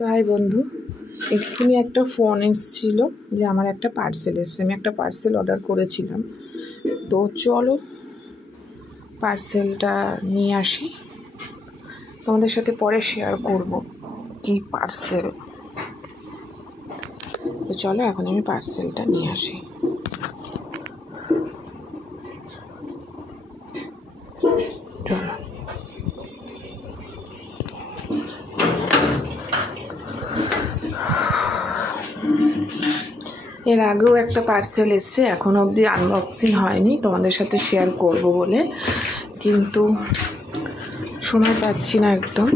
তো হাই বন্ধু, এক্ষুনি একটা ফোন এসেছিল যে আমার একটা পার্সেল এসছে। আমি একটা পার্সেল অর্ডার করেছিলাম, তো চলো পার্সেলটা নিয়ে আসি, তোমাদের সাথে পরে শেয়ার করব কি পার্সেল। তো চলো এখন আমি পার্সেলটা নিয়ে আসি। চলো, এর আগেও একটা পার্সেল এসছে, এখনো অবধি আনবক্সিং হয়নি, তোমাদের সাথে শেয়ার করব বলে, কিন্তু সময় পাচ্ছি না একদম।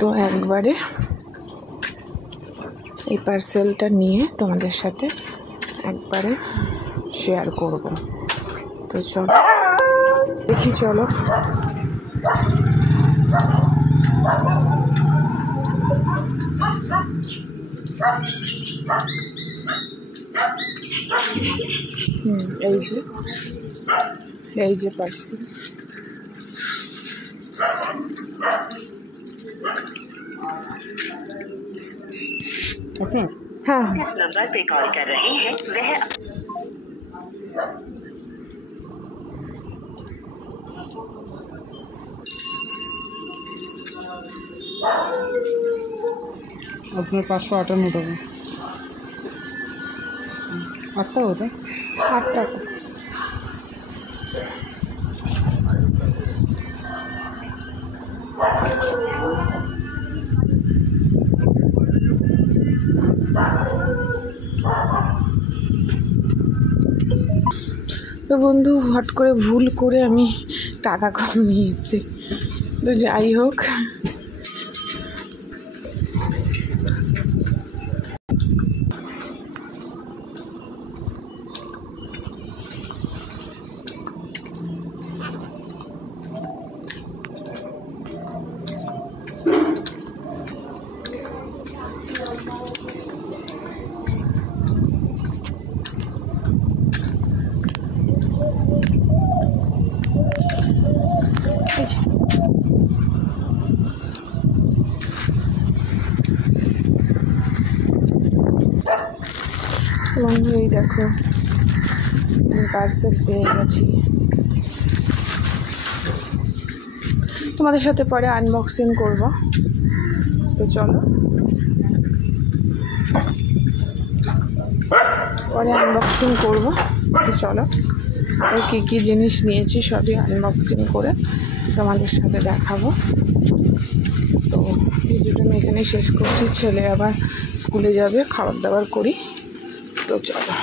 তো একবারে এই পার্সেলটা নিয়ে তোমাদের সাথে একবারে শেয়ার করব। তো চলো দেখি, চলো এই যে পার্সেল। ओके, हाँ नंबर पे कॉल कर रहे हैं वह अपने 558 টাকা 8 টাকা होता 8 টাকা। তো বন্ধু, হট করে ভুল করে আমি টাকা কম নিয়ে এসেছি। তো যাই হোক, বন্ধু এই দেখো পার্সেল পেয়ে গেছি, তোমাদের সাথে পরে আনবক্সিং করব। তো চলো পরে আনবক্সিং করব। তো চলো আর কী কী জিনিস নিয়েছি সবই আনবক্সিং করে তোমাদের সাথে দেখাবো। তো ভিডিওটা আমি এখানেই শেষ করছি, ছেলে আবার স্কুলে যাবে, খাবার দাবার করি। তো চলো।